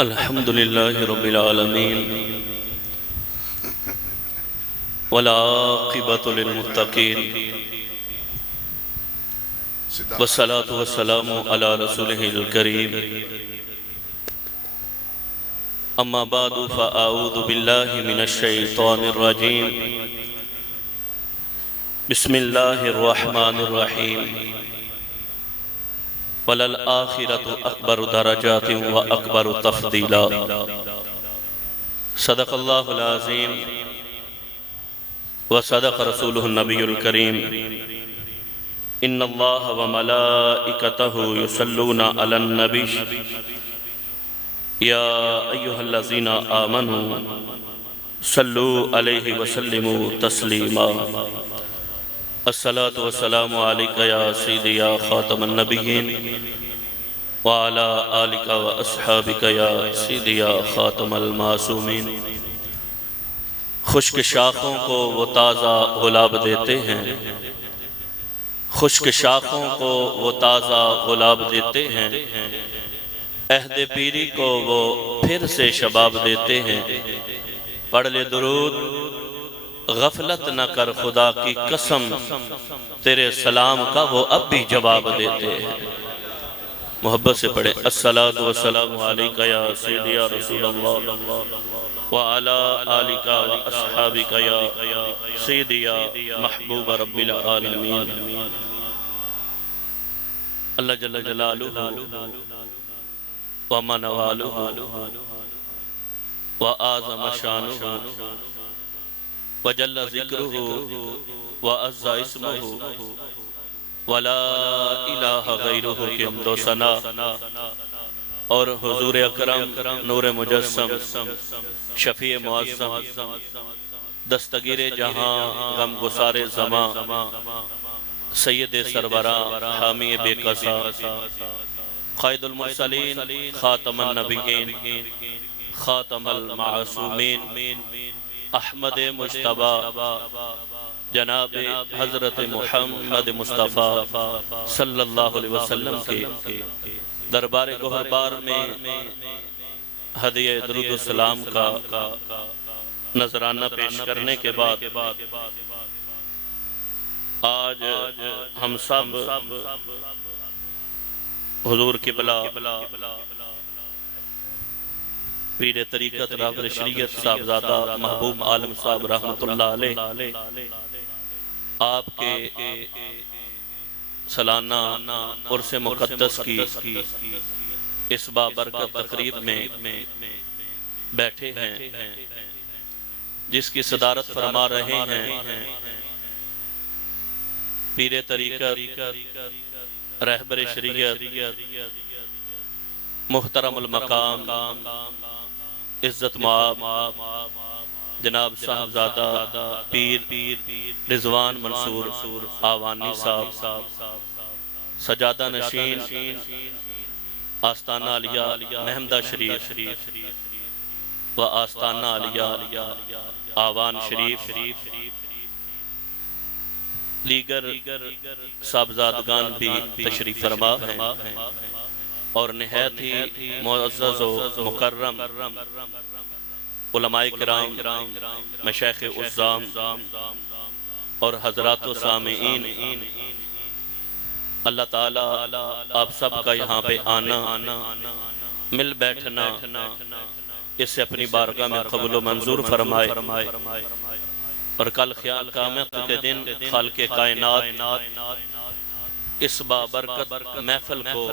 الحمد لله رب العالمين والعاقبة للمتقين والصلاة والسلام على رسوله الكريم أما بعد فأعوذ بالله من الشيطان الرجيم بسم الله الرحمن الرحيم وَلَلْآخِرَةُ أَكْبَرُ دَرَجَاتٍ وَأَكْبَرُ تَفْضِيلًا صدق اللہ العظیم وصدق رسولہ النبی الکریم ان اللہ وملائکتہ یصلون علی النبی یا ایہا الذین آمنوا صلوا علیہ وسلموا تسلیما الصلاة والسلام علیکہ یا سیدی یا خاتم النبیین وعلا آلکہ و اصحابکہ یا سیدی یا خاتم المعصومین۔ خشک شاخوں کو وہ تازہ گلاب دیتے ہیں، خشک شاخوں کو وہ تازہ گلاب دیتے ہیں، عہد پیری کو وہ پھر سے شباب دیتے ہیں۔ پڑھ لے درود، غفلت نہ کر خدا کی قسم، تیرے سلام کا وہ اب بھی جواب دیتے ہیں۔ محبت سے پڑھیں الصلاة والسلام علیکہ یا سیدی یا رسول اللہ وعلا آلکہ و اصحابکہ یا سیدی یا محبوب رب العالمین۔ اللہ جل جلالہ ومنوالہ وآزم شانہ وجل ذکرہ وعز اسمہ ولا الہ غیرہ کے حمد و ثنا، اور حضور اکرم نور مجسم شفیع معظم دستگیر جہاں غم گسار زماں سید سربراہ حامی بے قصا قائد المرسلین خاتم النبیین خاتم المعصومین احمد مجتبی جناب حضرت محمد مصطفیٰ صلی اللہ علیہ وسلم کے دربار گوہربار میں ہدیہ درود السلام کا نذرانہ پیش کرنے کے بعد آج ہم سب حضور قبلہ پیر طریقت راہبر شریعت صاحبزادہ محبوب عالم صاحب رحمت اللہ علیہ آپ کے سالانہ عرس مقدس کی اس بابرکت تقریب میں بیٹھے ہیں، جس کی صدارت فرما رہے ہیں پیر طریقت راہبر شریعت محترم المقام عزت مآب جناب صاحبزادہ پیر رضوان منصور آوانی صاحب، سجادہ نشین آستانہ علیہ محمدہ شریف و آستانہ علیہ آوان شریف، لیگر صاحبزادگان بھی تشریف فرما ہیں، اور نہایت ہی معزز و مکرم علماء کرام مشایخ عظام اور حضرات و سامعین، اللہ تعالیٰ آپ سب کا یہاں پہ آنا مل بیٹھنا اسے اپنی بارگاہ میں قبول و منظور فرمائے، اور کل خیال قیامت کے دن خالق کائنات اس بابرکت محفل کو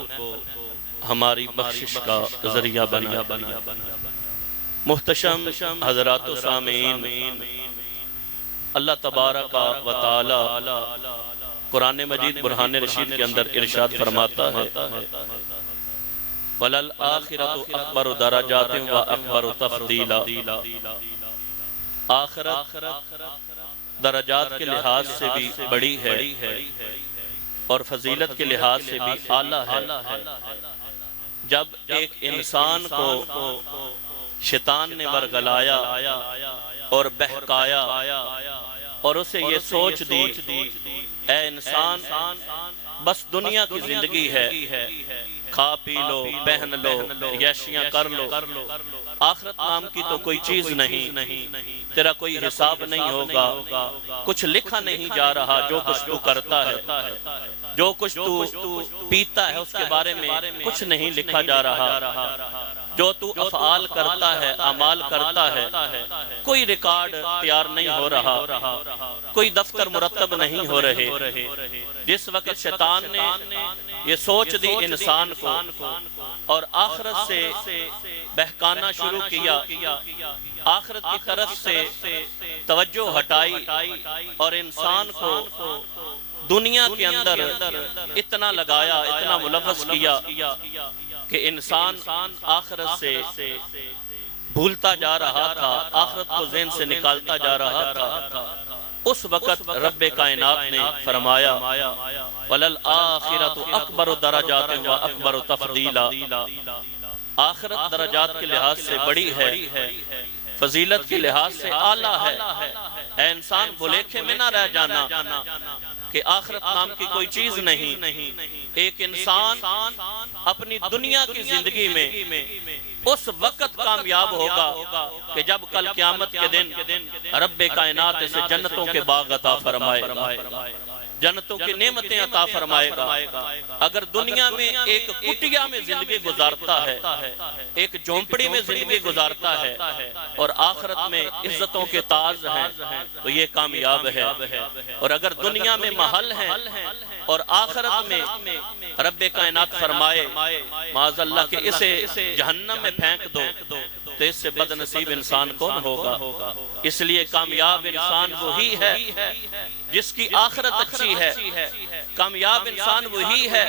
ہماری بخشش کا ذریعہ بنا۔ محتشم حضرات و سامعین، اللہ تبارک و تعالی قرآن مجید برہان رشید کے اندر ارشاد فرماتا ہے وَلَلْآخِرَةُ أَكْبَرُ دَرَجَاتٍ وَأَكْبَرُ تَفْضِيلًا، آخرت درجات کے لحاظ سے بھی بڑی ہے اور فضیلت کے لحاظ سے بھی اعلیٰ ہے۔ جب ایک انسان کو شیطان نے ورگلایا اور بہکایا اور اسے یہ سوچ دی اے انسان بس دنیا کی زندگی ہے، کھا پی لو، پہن لو، یشیاں کر لو، آخرت نام کی تو کوئی چیز نہیں، تیرا کوئی حساب نہیں ہوگا، کچھ لکھا نہیں جا رہا، جو کچھ تو کرتا ہے، جو کچھ تو پیتا ہے اس کے بارے میں کچھ نہیں لکھا جا رہا، جو تو افعال کرتا ہے، اعمال کرتا ہے، کوئی ریکارڈ تیار نہیں ہو رہا، کوئی دفتر مرتب نہیں ہو رہے۔ جس وقت شیطان نے یہ سوچ دی انسان کو اور آخرت سے بہکانا شروع کیا، آخرت کی طرف سے توجہ ہٹائی اور انسان کو دنیا کے اندر اتنا لگایا، اتنا ملوث کیا کہ انسان آخرت سے بھولتا جا رہا تھا، آخرت کو ذہن سے نکالتا جا رہا تھا۔ اس وقت رب کائنات نے فرمایا وَلَلْآخِرَةُ أَكْبَرُ دَرَجَاتٍ وَأَكْبَرُ تَفْضِيلًا، آخرت درجات کے لحاظ سے بڑی ہے، فضیلت کے لحاظ سے اعلیٰ ہے۔ اے انسان بھولیکھے میں نہ رہ جانا کہ آخرت نام کی کوئی چیز نہیں۔ ایک انسان اپنی دنیا کی زندگی میں اس وقت کامیاب ہوگا کہ جب کل قیامت کے دن رب کائنات اسے جنتوں کے باغ عطا فرمائے گا، جنتوں کی نعمتیں عطا فرمائے گا۔ اگر دنیا میں ایک کٹیا میں زندگی گزارتا ہے، ایک جھونپڑی میں زندگی گزارتا ہے اور آخرت میں عزتوں کے تاج ہیں تو یہ کامیاب ہے۔ اور اگر دنیا میں محل ہیں اور آخرت میں رب کائنات فرمائے معاذ اللہ کہ اسے جہنم میں پھینک دو تو اس سے بد نصیب انسان کون ہوگا؟ اس لیے کامیاب انسان وہی ہے جس کی آخرت اچھی ہے، کامیاب انسان وہی ہے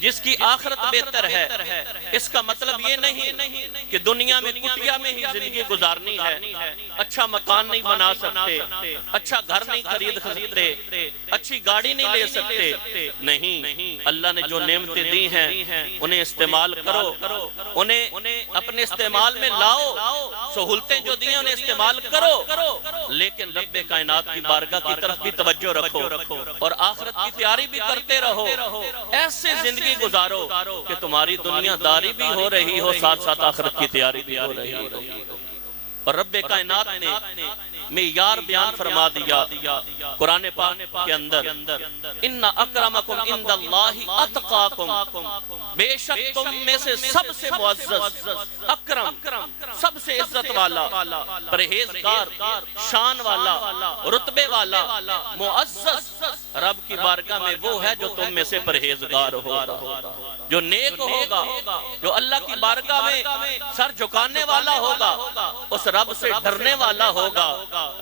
جس کی آخرت بہتر ہے۔ اس کا مطلب یہ نہیں کہ دنیا میں کٹیا میں ہی زندگی گزارنی ہے، اچھا مکان نہیں بنا سکتے، اچھا گھر نہیں خرید سکتے، اچھی گاڑی نہیں لے سکتے، نہیں، اللہ نے جو نعمتیں دی ہیں انہیں استعمال کرو، انہیں اپنے استعمال میں لاؤ، سہولتیں جو دی ہیں انہیں استعمال کرو، لیکن رب کائنات کی بارگاہ کی طرف بھی توجہ رکھو اور آخرت کی تیاری بھی کرتے رہو۔ ایسے زندگی گزارو کہ تمہاری دنیا داری بھی ہو رہی ہو، ساتھ ساتھ آخرت کی تیاری بھی ہو رہی ہو۔ اور رب کائنات نے معیار بیان فرما دیا قرآن پاک کے اندر، ان اکرمکم عند اللہ اتقاکم، بے شک تم میں سے سب سے معزز، اکرم سب سے عزت والا، پرہیزگار، شان والا، رتبے والا، معزز رب کی بارگاہ میں وہ ہے جو تم میں سے پرہیزگار ہوگا، جو نیک ہوگا، جو اللہ کی بارگاہ میں سر جھکانے والا ہوگا، اس رب سے ڈرنے والا ہوگا۔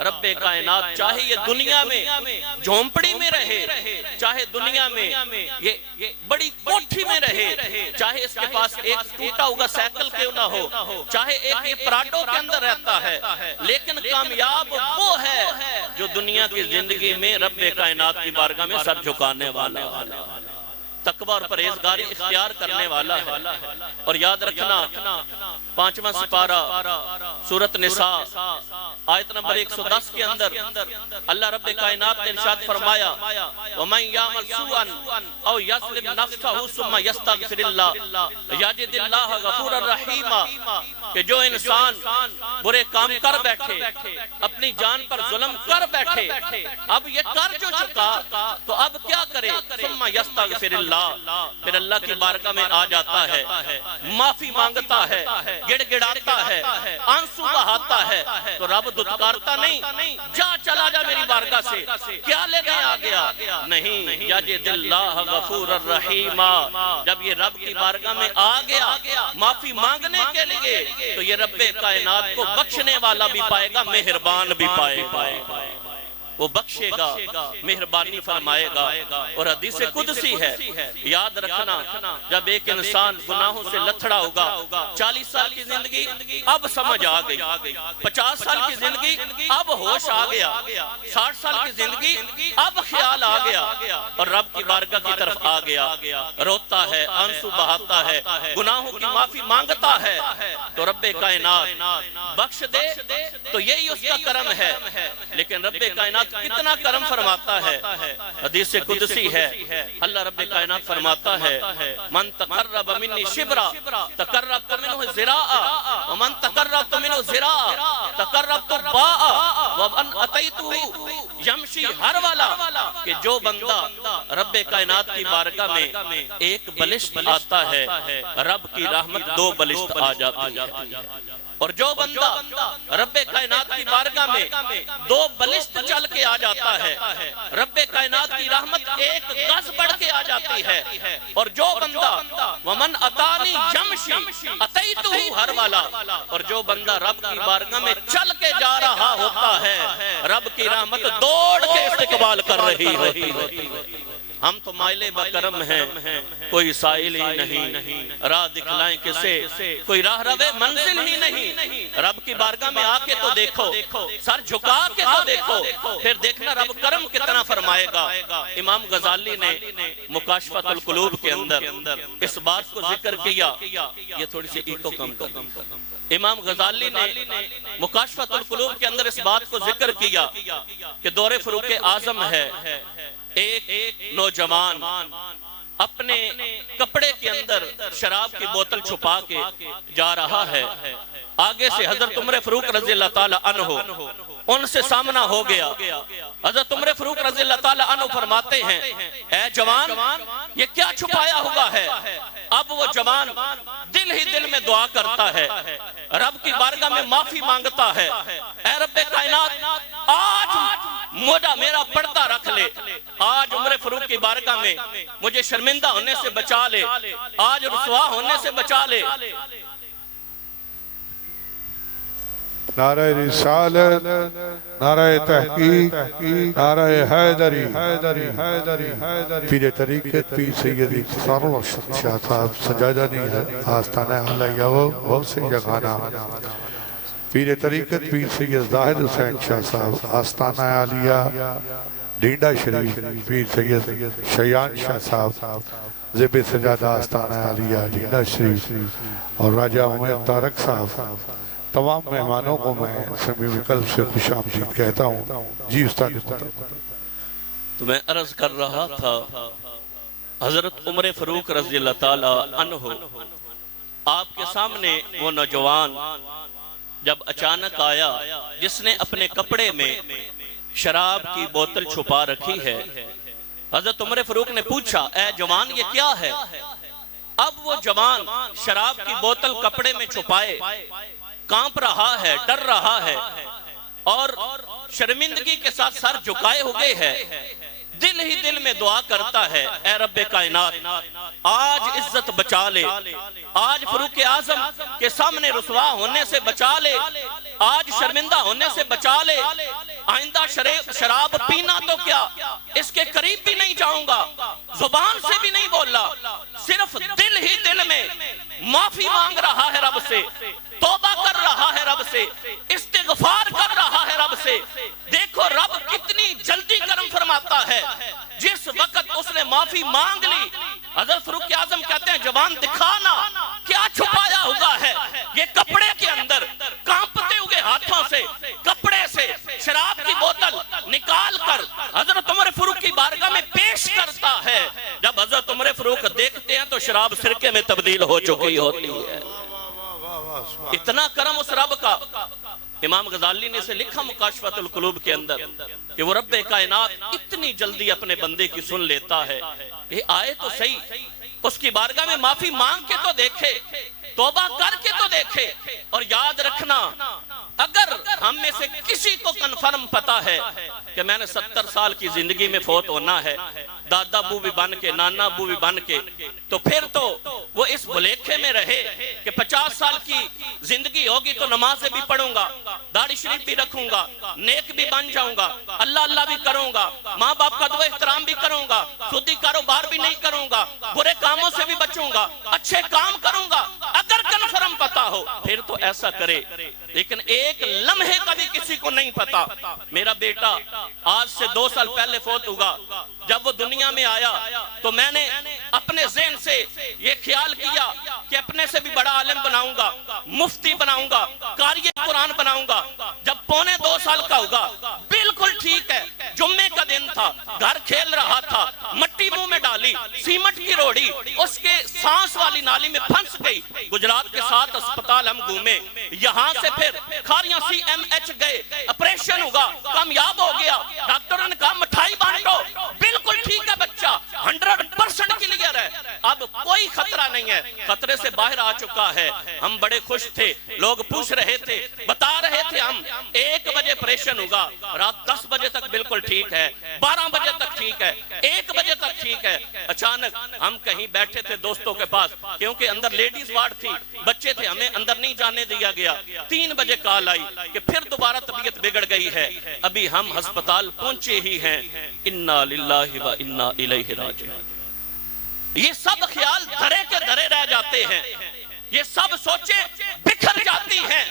رب کائنات چاہے یہ دنیا میں جھونپڑی میں رہے، چاہے دنیا میں یہ بڑی کوٹھی میں رہے، چاہے اس کے پاس ایک ٹوٹا ہوا سائیکل کیوں نہ ہو، چاہے ایک یہ پراڈو کے اندر رہتا ہے، لیکن کامیاب وہ ہے جو دنیا کی زندگی میں رب کائنات کی بارگاہ میں سر جھکانے والا، تقوی اور پرہیزگاری اختیار کرنے والا ہے۔ اور یاد رکھنا 5واں سپارہ سورۃ نساء آیت نمبر 110 کے اندر اللہ رب کائنات نے ارشاد فرمایا وَمَنْ يَعْمَلْ سُوءًا أَوْ يَظْلِمْ نَفْسَهُ ثُمَّ يَسْتَغْفِرِ اللَّهَ يَجِدِ اللَّهَ غَفُورًا رَحِيمًا، کہ جو انسان برے کام کر بیٹھے، اپنی جان پر ظلم کر بیٹھے، اب یہ کر جو چکا تو اب کیا کرے؟ ثُمَّ يَسْتَغْفِرِ اللَّهَ، پھر اللہ کی بارگاہ میں آ جاتا ہے، معافی مانگتا ہے، گڑ گڑاتا ہے، آنسو بہاتا ہے، تو رب دھتکارتا نہیں، جا چلا جا میری بارگاہ سے، کیا لینے آ گیا؟ نہیں، یجد اللہ غفور الرحیم، جب یہ رب کی بارگاہ میں آ گیا معافی مانگنے کے لیے تو یہ رب کائنات کو بخشنے والا بھی پائے گا، مہربان بھی پائے گا، وہ بخشے گا، مہربانی فرمائے گا۔ اور حدیث قدسی ہے، یاد رکھنا جب ایک انسان گناہوں سے لتھڑا ہوگا، 40 سال کی زندگی اب سمجھ آ گئی، 50 سال کی زندگی اب ہوش آ گیا، 60 سال کی زندگی اب خیال آ گیا اور رب کی بارگاہ کی طرف آ گیا، روتا ہے، آنسو بہاتا ہے، گناہوں کی معافی مانگتا ہے تو رب کائنات بخش دے، تو یہی اس کا کرم ہے۔ لیکن رب کائنات کائنات کتنا کرم فرماتا ہے۔ حدیث قدسی ہے، اللہ رب کائنات فرماتا ہے من تقرب منی شبرا تقربت منہ ذراعا ومن تقربت منہ ذراعا تقربت باعا ومن اتیتہ یمشی ہر والا، کہ جو بندہ رب کائنات کی بارگاہ میں ایک بلشت آتا ہے رب کی رحمت 2 بلشت آ جاتی ہے، اور جو بندہ رب کائنات کی بارگاہ میں 2 بلشت چل کے آ جاتا ہے رب کائنات کی رحمت 1 گز بڑھ کے آ جاتی ہے، اور جو بندہ ومن اتانی یمشی اتیتہ ہر والا، اور جو بندہ رب کی بارگاہ میں چل کے جا رہا ہوتا ہے رب کی رحمت دوڑ کے استقبال کر رہی ہوتی ہے۔ ہم تو مائل بکرم ہیں، کوئی سائل ہی نہیں، راہ دکھلائیں کسے، کوئی راہ روے منزل ہی نہیں۔ رب کی بارگاہ میں آ کے تو دیکھو، سر جھکا کے تو دیکھو، پھر دیکھنا رب کرم کتنا فرمائے گا۔ امام غزالی نے مکاشفۃ القلوب کے اندر اس بات کو ذکر کیا، یہ تھوڑی سی ایکو کم کر۔ امام غزالی نے مکاشفۃ القلوب کے اندر اس بات کو ذکر کیا کہ دور فاروق اعظم ہے، ایک نوجوان اپنے کپڑے کے اندر شراب کی بوتل چھپا کے جا رہا ہے، آگے سے حضرت عمر فاروق رضی اللہ تعالی عنہ ان سے سامنا ہو گیا۔ حضرت عمر فاروق رضی اللہ تعالی عنہ فرماتے ہیں اے جوان یہ کیا چھپایا ہوا ہے؟ اب وہ جوان دل ہی دل میں دعا کرتا ہے، رب کی بارگاہ میں معافی مانگتا ہے، اے رب کائنات آج میرا پردہ رکھ لے، آج عمر فاروق کی بارگاہ میں مجھے شرمندہ ہونے سے بچا لے، آج رسوا ہونے سے بچا لے۔ نعرہ رسالت، نعرہ تحقیق، نعرہ حیدری، پیر طریقت پیر سید سارو شاہ صاحب سجادہ نہیں ہے آستانہ علیہ وہ بہت سے جگانا، پیر طریقت پیر سید زاہد حسین شاہ صاحب آستانہ علیہ ڈینڈا شریف، پیر سید شیان شاہ صاحب زب سجادہ آستانہ علیہ ڈینڈا شریف، اور راجہ عمر تارک صاحب، تمام مہمانوں کو میں صمیمی قلب سے خوش آمدید کہتا ہوں۔ جی استاد محترم، تو میں عرض کر رہا تھا حضرت عمر فاروق رضی اللہ تعالی عنہ آپ کے سامنے وہ نوجوان جب اچانک آیا جس نے اپنے کپڑے میں شراب کی بوتل چھپا رکھی ہے، حضرت عمر فاروق نے پوچھا اے جوان یہ کیا ہے؟ اب وہ جوان شراب کی بوتل کپڑے میں چھپائے کانپ رہا ہے، ڈر رہا ہے، اور شرمندگی کے ساتھ سر جھکائے ہوئے ہے، دل ہی دل میں دعا کرتا ہے اے رب کائنات آج عزت بچا لے، آج فاروق اعظم کے سامنے رسوا ہونے سے بچا لے، آج شرمندہ ہونے سے بچا لے، آئندہ شراب پینا تو کیا اس کے قریب بھی نہیں جاؤں گا، زبان سے بھی نہیں بولا، صرف دل ہی دل میں معافی مانگ رہا ہے رب سے، توبہ کر رہا ہے رب سے، استغفار کر رہا ہے رب سے۔ دیکھو رب کتنی جلدی کرم فرماتا ہے، جس وقت اس نے معافی مانگ لی حضرت فاروق اعظم کہتے ہیں جوان دکھانا کیا چھپایا ہوا ہے، یہ کپڑے کے اندر کانپتے ہوئے ہاتھوں سے کپڑے سے شراب کی بوتل نکال کر حضرت عمر فاروق کی بارگاہ میں پیش کرتا ہے۔ جب حضرت عمر فاروق دیکھتے ہیں تو شراب سرکے میں تبدیل ہو چکی ہوتی ہے۔ اتنا کرم اس رب کا، امام غزالی نے اسے لکھا مکاشفۃ القلوب کے اندر کہ وہ رب کائنات اتنی جلدی اپنے بندے کی سن لیتا ہے۔ یہ آئے تو صحیح، اس کی بارگاہ میں معافی مانگ کے تو دیکھے، توبہ کر کے تو دیکھے، اور یاد رکھنا اگر ہم میں سے کسی کو کنفرم پتا ہے کہ میں نے 70 سال کی زندگی میں فوت ہونا ہے، دادا ابو بھی بن کے نانا ابو بھی بن کے، تو پھر تو وہ اس بھلیکھے میں رہے کہ 50 سال کی زندگی ہوگی تو نمازیں بھی پڑھوں گا، داڑھی شریف بھی رکھوں گا، نیک بھی بن جاؤں گا، اللہ اللہ بھی کروں گا، ماں باپ کا دعا احترام بھی کروں گا، سودی کاروبار بھی نہیں کروں گا، برے کاموں سے بھی بچوں گا، اچھے کام کروں گا۔ اگر کنفرم پتا ہو پھر تو ایسا کرے، لیکن ایک لمحے کا بھی کسی کو نہیں پتا۔ میرا بیٹا آج سے 2 سال پہلے فوت ہوگا، جب وہ دنیا میں آیا تو میں نے اپنے ذہن سے یہ خیال کیا کہ اپنے سے بھی بڑا عالم بناؤں گا، مفتی بناؤں گا، قاری قرآن بناؤں گا۔ جب 1.25 سال کا ہوگا بالکل بالکل ٹھیک ہے، جمعے کا دن تھا، گھر کھیل رہا تھا، مٹی منہ میں ڈالی، سیمنٹ کی روڑی اس کے سانس والی نالی میں پھنس گئی۔ گجرات کے 7 اسپتال ہم گھومے، یہاں سے پھر کھاریاں CMH گئے، آپریشن ہوگا، کامیاب ہو گیا۔ ڈاکٹروں نے کہا مٹھائی بانٹو، بالکل ٹھیک ہے بچہ، 100% کلیئر ہے، اب کوئی خطرہ نہیں ہے، خطرے سے باہر آ چکا ہے۔ ہم بڑے خوش تھے، لوگ پوچھ رہے تھے، بتا رہے تھے ہم 1 بجے آپریشن ہوگا، رات 10 بجے تک بالکل ٹھیک ہے، 12 بجے تک ٹھیک ہے، 1 بجے تک ٹھیک ہے۔ اچانک ہم کہیں بیٹھے تھے دوستوں کے پاس، کیونکہ اندر لیڈیز وارڈ تھی، بچے تھے، ہمیں اندر نہیں جانے دیا گیا۔ 3 بجے کال آئی کہ پھر دوبارہ طبیعت بگڑ گئی ہے، ابھی ہم ہسپتال پہنچے ہی ہیں۔ انا للہ و انا الیہ راجعون۔ یہ سب خیال دھرے کے دھرے رہ جاتے ہیں، یہ سب سوچیں بکھر جاتی ہیں۔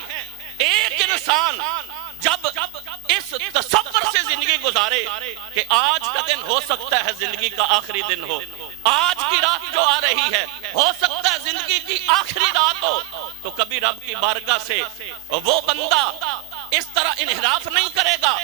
ایک انسان جب اس تصور سے زندگی گزارے کہ آج کا دن ہو سکتا ہے زندگی کا آخری دن ہو، آج کی رات جو آ رہی ہے ہو سکتا ہے زندگی کی آخری رات ہو، تو کبھی رب کی بارگاہ سے وہ بندہ اس طرح انحراف نہیں کرے گا،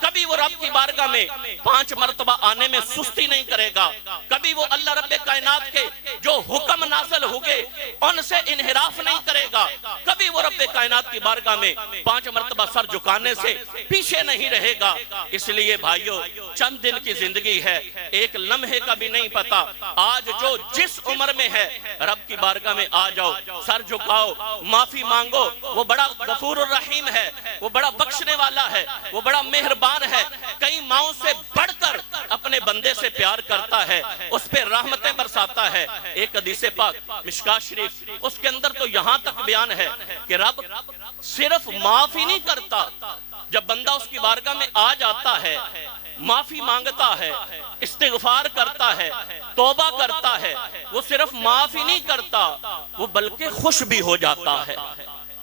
کبھی وہ رب کی بارگاہ میں 5 مرتبہ آنے میں سستی نہیں کرے گا، کبھی وہ اللہ رب کائنات کے جو حکم نازل ہوگے ان سے انحراف نہیں کرے گا، کبھی وہ رب کائنات کی بارگاہ میں 5 مرتبہ سر جھکانے سے پیچھے نہیں رہے گا۔ اس لیے بھائیو، چند دن کی زندگی ہے، ایک لمحے کا بھی نہیں پتا۔ آج جو جس عمر میں ہے رب کی بارگاہ میں آ جاؤ، سر جھکاؤ، معافی مانگو، وہ بڑا غفور الرحیم ہے، وہ بڑا بخشنے والا ہے، وہ بڑا مہربان ہے، کئی ماؤں سے بڑھ کر اپنے بندے سے پیار کرتا ہے، اس پہ رحمتیں برساتا ہے۔ ایک حدیث پاک مشکات شریف، اس کے اندر تو یہاں تک بیان ہے کہ رب صرف معافی نہیں کرتا، جب بندہ اس کی بارگاہ میں آ جاتا ہے، معافی مانگتا ہے، استغفار کرتا ہے، توبہ کرتا ہے، وہ صرف معافی نہیں کرتا، وہ بلکہ خوش بھی ہو جاتا ہے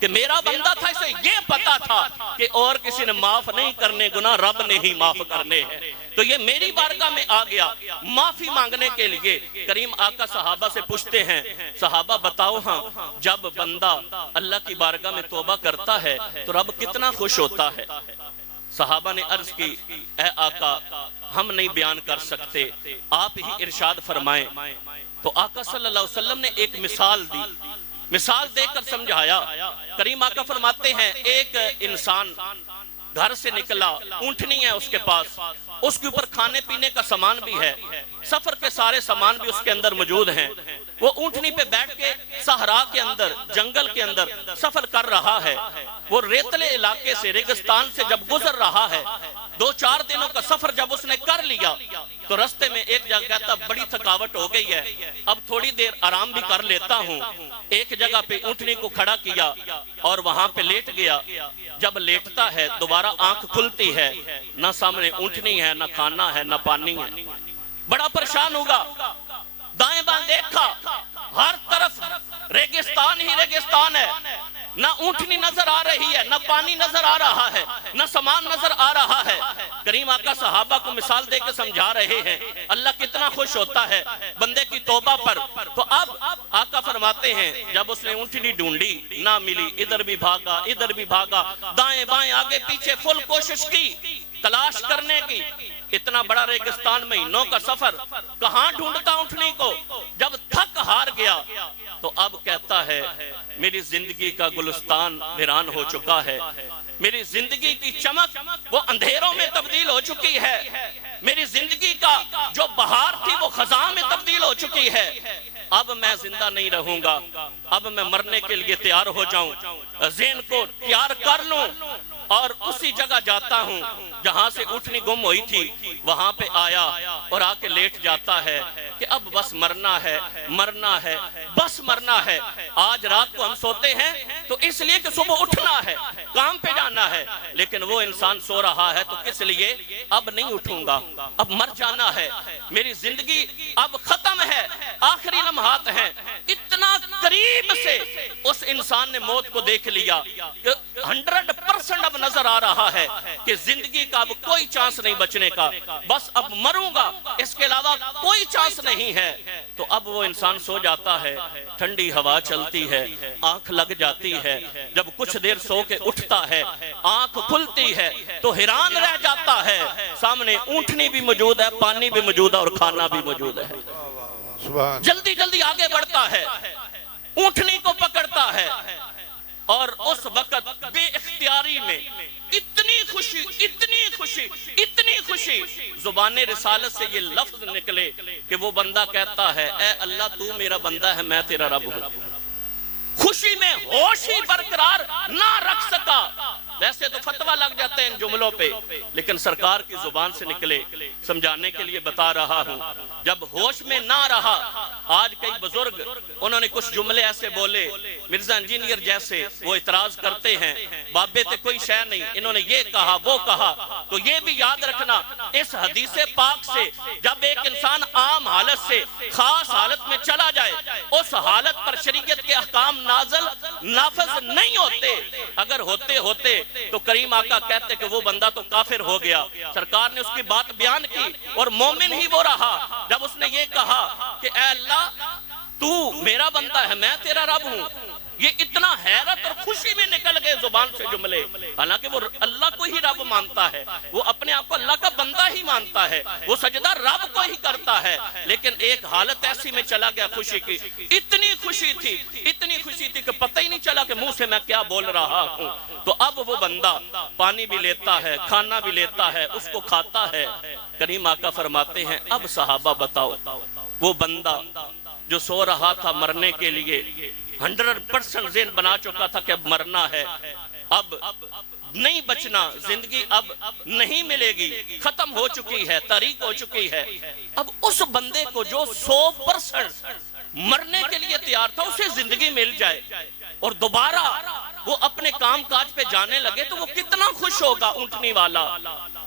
کہ میرا بندہ تھا، اسے یہ پتا تھا کہ اور کسی نے معاف نہیں کرنے، گناہ رب نے ہی معاف کرنے ہیں، تو یہ میری بارگاہ میں آ گیا معافی مانگنے کے لیے۔ کریم آقا صحابہ سے پوچھتے ہیں، صحابہ بتاؤ ہاں، جب بندہ اللہ کی بارگاہ میں توبہ کرتا ہے تو رب کتنا خوش ہوتا ہے؟ صحابہ نے عرض کی، اے آقا ہم نہیں بیان کر سکتے، آپ ہی ارشاد فرمائیں۔ تو آقا صلی اللہ علیہ وسلم نے ایک مثال دی، مثال دے کر سمجھایا۔ کریم آقا فرماتے ہیں، ایک انسان گھر سے نکلا، اونٹنی ہے اس کے پاس، اس کے اوپر کھانے پینے کا سامان بھی ہے، سفر کے سارے سامان بھی اس کے اندر موجود ہیں، وہ اونٹنی پہ بیٹھ کے صحرا کے اندر، جنگل کے اندر سفر کر رہا ہے، وہ ریتلے علاقے سے، ریگستان سے جب گزر رہا ہے، 2-4 دنوں کا سفر جب اس نے کر لیا تو رستے میں ایک جگہ کہتا بڑی تھکاوٹ ہو گئی ہے، اب تھوڑی دیر آرام بھی کر لیتا ہوں۔ ایک جگہ پہ اونٹنی کو کھڑا کیا اور وہاں پہ لیٹ گیا۔ جب لیٹتا ہے دوبارہ آنکھ کھلتی ہے، نہ سامنے اونٹنی ہے، نہ کھانا ہے، نہ پانی ہے، بڑا پریشان ہوگا، دائیں بائیں دیکھا، ہر طرف ریگستان ہی ریگستان ہے، نہ اونٹنی نظر آ رہی ہے، نہ پانی نظر آ رہا ہے، نہ سامان نظر آ رہا ہے۔ کریم آقا صحابہ کو مثال دے کے سمجھا رہے ہیں اللہ کتنا خوش ہوتا ہے بندے کی توبہ پر۔ تو اب آقا فرماتے ہیں جب اس نے اونٹنی ڈھونڈی نہ ملی، ادھر بھی بھاگا ادھر بھی بھاگا، دائیں بائیں آگے پیچھے فل کوشش کی تلاش کرنے کی، اتنا بڑا ریگستان، مہینوں کا سفر، کہاں ڈھونڈتا اونٹنی کو؟ جب تھک ہار گیا تو اب کہتا ہے میری زندگی کا گلستان ویران ہو چکا ہے، میری زندگی کی چمک وہ اندھیروں میں تبدیل ہو چکی ہے، میری زندگی کا جو بہار تھی وہ خزاں میں تبدیل ہو چکی ہے، اب میں زندہ نہیں رہوں گا، اب میں مرنے کے لیے تیار ہو جاؤں، ذہن کو تیار کر لوں اور اسی جگہ جاتا ہوں جہاں سے اونٹنی گم ہوئی تھی، وہاں پہ آیا اور آ کے لیٹ جاتا ہے کہ اب بس مرنا ہے، مرنا ہے، بس مرنا ہے۔ آج رات کو ہم سوتے ہیں تو اس لیے کہ صبح اٹھنا ہے، کام پہ جانا ہے، لیکن وہ انسان سو رہا ہے تو کس لیے؟ اب نہیں اٹھوں گا، اب مر جانا ہے، میری زندگی اب ختم ہے، آخری لمحات ہیں۔ اتنا قریب سے اس انسان نے موت کو دیکھ لیا کہ 100% اب نظر آ رہا ہے کہ زندگی کا اب کوئی چانس نہیں بچنے کا، بس اب مروں گا، اس کے علاوہ کوئی چانس نہیں ہے، تو اب وہ انسان سو جاتا ہے، ٹھنڈی ہوا چلتی ہے، آنکھ لگ جاتی ہے، جب کچھ دیر سو کے اٹھتا ہے، آنکھ کھلتی ہے تو حیران رہ جاتا ہے، سامنے اونٹنی بھی موجود ہے، پانی بھی موجود ہے اور کھانا بھی موجود ہے۔ جلدی جلدی آگے بڑھتا ہے، اونٹنی کو پکڑتا ہے، اور اس وقت بے اختیاری میں اتنی خوشی اتنی خوشی اتنی خوشی، زبان رسالت سے یہ لفظ نکلے کہ وہ بندہ کہتا ہے اے اللہ تو میرا بندہ ہے، میں تیرا رب ہوں۔ خوشی میں ہوش ہی برقرار نہ رکھ سکا۔ ویسے تو فتویٰ لگ جاتے ہیں ان جملوں پہ، لیکن سرکار کی زبان سے نکلے، سمجھانے کے لیے بتا رہا ہوں۔ جب ہوش میں نہ رہا، آج کئی بزرگ انہوں نے کچھ جملے ایسے بولے، مرزا انجینئر جیسے، وہ اعتراض کرتے ہیں بابے تے کوئی شے نہیں، انہوں نے یہ کہا وہ کہا، تو یہ بھی یاد رکھنا اس حدیث پاک سے جب ایک انسان عام حالت سے خاص حالت میں چلا جائے، اس حالت پر شریعت کے احکام نافذ نہیں ہوتے۔ اگر ہوتے تو کریم آقا کہتے کہ وہ بندہ تو کافر ہو گیا۔ سرکار نے اس کی بات بیان کی اور مومن ہی وہ رہا جب اس نے یہ کہا کہ اے اللہ تو میرا بندہ ہے، میں تیرا رب ہوں۔ یہ اتنا حیرت اور خوشی میں نکل گئے زبان سے جملے، حالانکہ وہ اللہ کو ہی رب مانتا ہے، وہ اپنے آپ کو اللہ کا بندہ ہی مانتا ہے، وہ سجدہ رب کو ہی کرتا ہے، لیکن ایک حالت ایسی میں چلا گیا خوشی کی، اتنی خوشی تھی کہ پتہ ہی نہیں چلا کہ منہ سے میں کیا بول رہا ہوں۔ تو اب وہ بندہ پانی بھی لیتا ہے، کھانا بھی لیتا ہے، اس کو کھاتا ہے۔ کریم آقا فرماتے ہیں اب صحابہ بتاؤ، وہ بندہ جو سو رہا تھا مرنے کے لیے، 100% ذہن بنا چکا تھا کہ اب مرنا ہے، اب نہیں بچنا، زندگی اب نہیں ملے گی، ختم ہو چکی ہے، تاریک ہو چکی ہے، اب اس بندے کو جو 100% مرنے کے لیے تیار تھا اسے زندگی مل جائے اور دوبارہ وہ اپنے کام کاج پہ جانے لگے تو وہ کتنا خوش ہوگا اونٹنی والا۔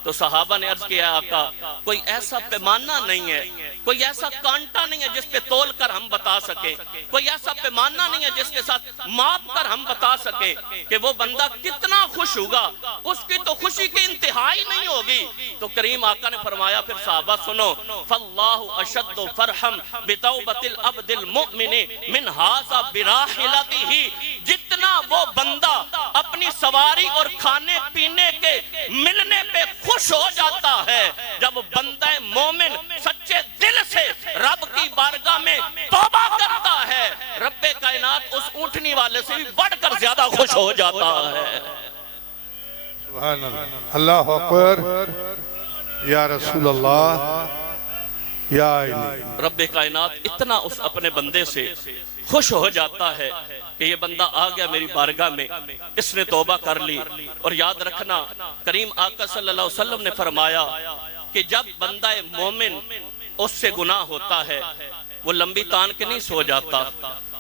تو صحابہ نے عرض کیا آقا کوئی ایسا پیمانہ نہیں ہے، کوئی ایسا کانٹا نہیں ہے جس پہ تول کر ہم بتا سکیں، کوئی ایسا پیمانہ نہیں ہے جس کے ساتھ ماپ کر ہم بتا سکیں کہ وہ بندہ کتنا خوش ہوگا، اس کی تو خوشی کی انتہائی نہیں ہوگی۔ تو کریم آقا نے فرمایا پھر صحابہ سنو، فَاللَّهُ أَشَدُّ فَرْحًا بِتَوْبَةِ الْعَبْدِ الْمُؤْمِنِ مِنْ هَذَا بِرَاحِلَتِهِ، جتنا وہ بندہ اپنی سواری اور کھانے پینے کے ملنے پہ خوش ہو جاتا ہے، جب بندہ مومن سچے دل سے رب کی بارگاہ میں توبہ کرتا ہے، رب کائنات اس اونٹنی والے سے بھی بڑھ کر زیادہ خوش ہو جاتا ہے۔ سبحان اللہ، اللہ اکبر، یا رسول اللہ، یا الہی۔ رب کائنات اتنا اس اپنے بندے سے خوش ہو جاتا ہے کہ یہ بندہ آ گیا میری بارگاہ میں، اس نے توبہ کر لی۔ اور یاد رکھنا کریم آقا صلی اللہ علیہ وسلم نے فرمایا کہ جب بندہ مومن اس سے گناہ ہوتا ہے وہ لمبی تان کے نہیں سو جاتا،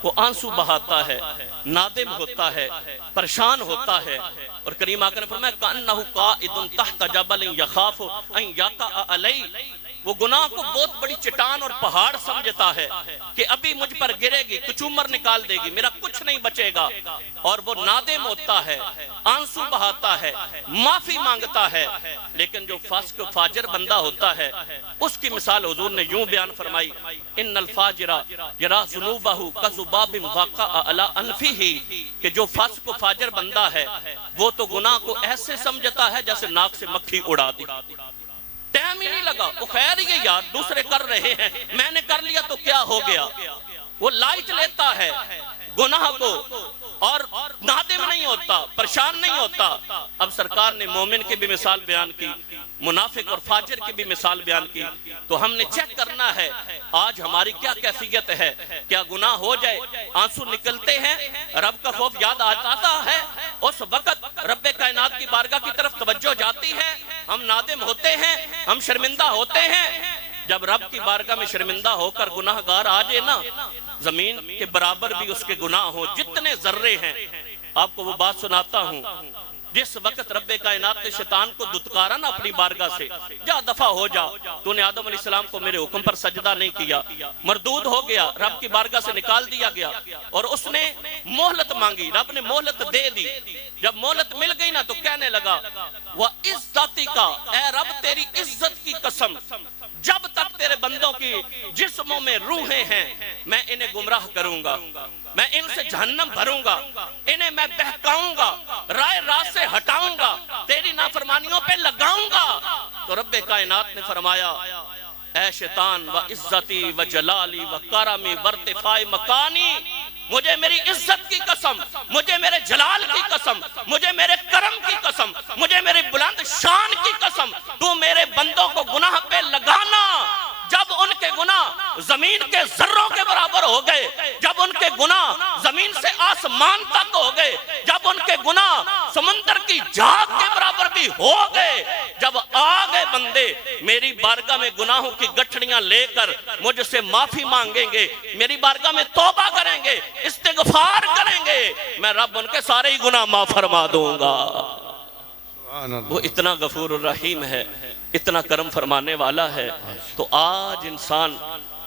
وہ آنسو بہاتا ہے، نادم ہوتا ہے، پریشان ہوتا ہے۔ اور کریم آقا نے فرمایا کَأَنَّهُ قَائِدٌ تَحْتَ جَبَلٍ يَخَافُ أَن يَقَعَ عَلَيْهِ، وہ گناہ کو بہت بڑی چٹان اور پہاڑ سمجھتا ہے کہ ابھی مجھ پر گرے گی، کچومر نکال دے گی، میرا کچھ نہیں بچے گا، اور وہ نادم ہوتا ہے، آنسو بہاتا ہے، معافی مانگتا ہے۔ لیکن جو فاسق و فاجر بندہ ہوتا ہے اس کی مثال حضور نے یوں بیان فرمائی، ان الفاجر یرا ذنوبہ کذباب واقع علی انفہ، کہ جو فاسق و فاجر بندہ ہے وہ تو گناہ کو ایسے سمجھتا ہے جیسے ناک سے مکھی اڑا دی، ٹائم ہی نہیں لگا، وہ خیر ہی ہے یار، دوسرے کر رہے ہیں، میں نے کر لیا تو کیا ہو گیا، وہ لائٹ لیتا ہے گناہ کو اور نادم نہیں ہوتا، پریشان نہیں ہوتا۔ اب سرکار نے مومن کی بھی مثال بیان کی، منافق اور فاجر کی بھی مثال بیان کی، تو ہم نے چیک کرنا ہے آج ہماری کیا کیفیت ہے، کیا گناہ ہو جائے آنسو نکلتے ہیں، رب کا خوف یاد آتا ہے، اس وقت رب کائنات کی بارگاہ کی طرف توجہ جاتی ہے، ہم نادم ہوتے ہیں، ہم شرمندہ ہوتے ہیں۔ جب رب کی بارگاہ میں شرمندہ ہو کر گناہ گار آ جائے نا، زمین کے برابر بھی اس کے گناہ ہوں، جتنے ذرے ہیں۔ آپ کو وہ بات سناتا ہوں، جس وقت رب کائنات نے شیطان کو دتکارا نا اپنی بارگاہ سے، جا دفع ہو جا، تو نے آدم علیہ السلام کو میرے حکم پر سجدہ نہیں کیا، مردود ہو گیا، رب کی بارگاہ سے نکال دیا گیا، اور اس نے مہلت مانگی، رب نے مہلت دے دی۔ جب مہلت مل گئی نا تو کہنے لگا وَعِزَّتِ کا، اے رب تیری عزت کی قسم، جب تک تیرے بندوں کی جسموں میں روحیں ہیں میں انہیں گمراہ کروں گا، میں ان سے جہنم بھروں گا، انہیں میں بہکاؤں گا، رائے راست سے ہٹاؤں گا، تیری نافرمانیوں پہ لگاؤں گا۔ تو رب کائنات نے فرمایا اے شیطان وعزتی وجلالی وکرمی وارتفاع مکانی، مجھے میری عزت کی قسم، مجھے میرے جلال کی قسم، مجھے میرے کرم کی قسم، مجھے میری بلند شان کی قسم، تو میرے بندوں کو گناہ پہ لگانا۔ جب ان کے گناہ زمین کے ذروں کے برابر ہو گئے، جب ان کے گناہ زمین سے آسمان تک ہو گئے، جب ان کے گناہ سمندر کی جھاگ کے برابر بھی ہو گئے، جب آگے بندے میری بارگاہ میں گناہوں کی گٹھڑیاں لے کر مجھ سے معافی مانگیں گے، میری بارگاہ میں توبہ کریں گے، استغفار کریں گے، میں رب ان کے سارے ہی گناہ معاف فرما دوں گا۔ وہ اتنا غفور الرحیم ہے، اتنا کرم فرمانے والا ہے۔ تو آج انسان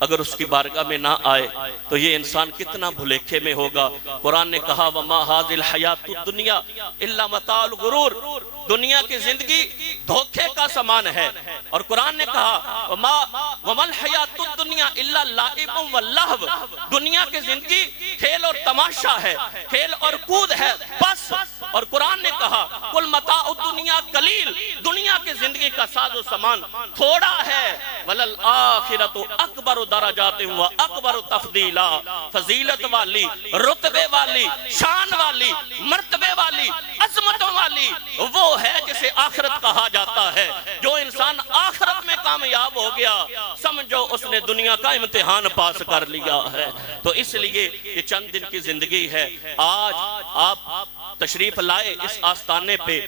اگر اس کی بارگاہ میں نہ آئے تو یہ انسان کتنا بھلیکھے میں ہوگا۔ قرآن نے کہا وَمَا هَذِهِ الْحَيَاةُ الدُّنْيَا إِلَّا مَتَاعُ الْغُرُورِ، دنیا کی زندگی دھوکے کا سامان ہے۔ اور قرآن نے کہا وَمَا الْحَيَاةُ الدُّنْيَا إِلَّا لَعِبٌ وَلَّهْوٌ، دنیا کی زندگی کھیل اور تماشا ہے، کھیل اور کود ہے بس۔ اور قرآن نے کہا قُلْ مَتَاعُ الدُّنْيَا قَلِيلٌ، دنیا کی زندگی کا ساز و سامان تھوڑا ہے، وَلَلْآخِرَةُ أَكْبَرُ دَرَجَاتٍ وَأَكْبَرُ تَفْضِيلًا، فضیلت والی، رتبے والی، شان والی، مرتبے والی، عظمتوں والی وہ ہے جسے آخرت کہا جاتا ہے۔ جو انسان آخرت میں کامیاب ہو گیا سمجھو اس نے دنیا کا امتحان پاس کر لیا ہے۔ تو اس لیے یہ چند دن کی زندگی ہے۔ آج آپ تشریف لائے اس آستانے پہ،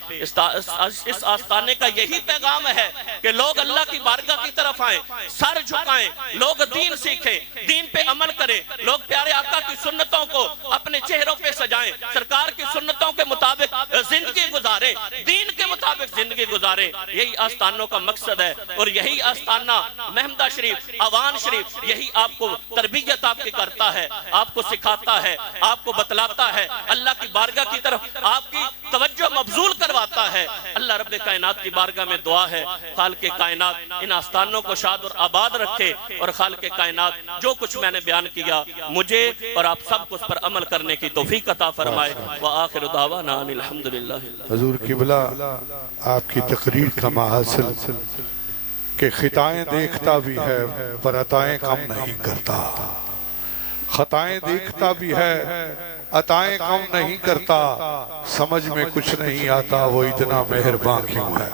اس آستانے کا یہی پیغام ہے کہ لوگ اللہ کی بارگاہ کی طرف آئیں، سر جھکائیں، لوگ دین سیکھیں، دین پہ عمل کریں، لوگ پیارے آقا کی سنتوں کو اپنے چہروں پہ سجائیں، سرکار کی سنتوں کے مطابق زندگی گزاریں، دین کے مطابق زندگی گزاریں۔ یہی آستانوں کا مقصد ہے، اور یہی آستانہ محمدہ شریف، اوان شریف، یہی آپ کو تربیت آپ کی کرتا ہے، آپ کو سکھاتا ہے، آپ کو بتلاتا ہے، اللہ کی بارگاہ کی طرف آپ کی توجہ مبذول کرواتا ہے۔ اللہ رب کائنات کی بارگاہ میں دعا ہے خالق کائنات ان آستانوں کو شاد اور آباد رکھے، اور خالق کائنات جو کچھ میں نے بیان کیا مجھے اور آپ سب کو اس پر عمل کرنے کی توفیق عطا فرمائے۔ وآخر دعوانا ان الحمدللہ۔ حضور قبلہ آپ کی تقریر کا محاصل کہ خطائیں دیکھتا بھی ہے پر عطائیں کم نہیں کرتا، خطائیں دیکھتا بھی ہے عطائیں کم نہیں کرتا، سمجھ میں کچھ نہیں آتا وہ اتنا مہربان کیوں ہے۔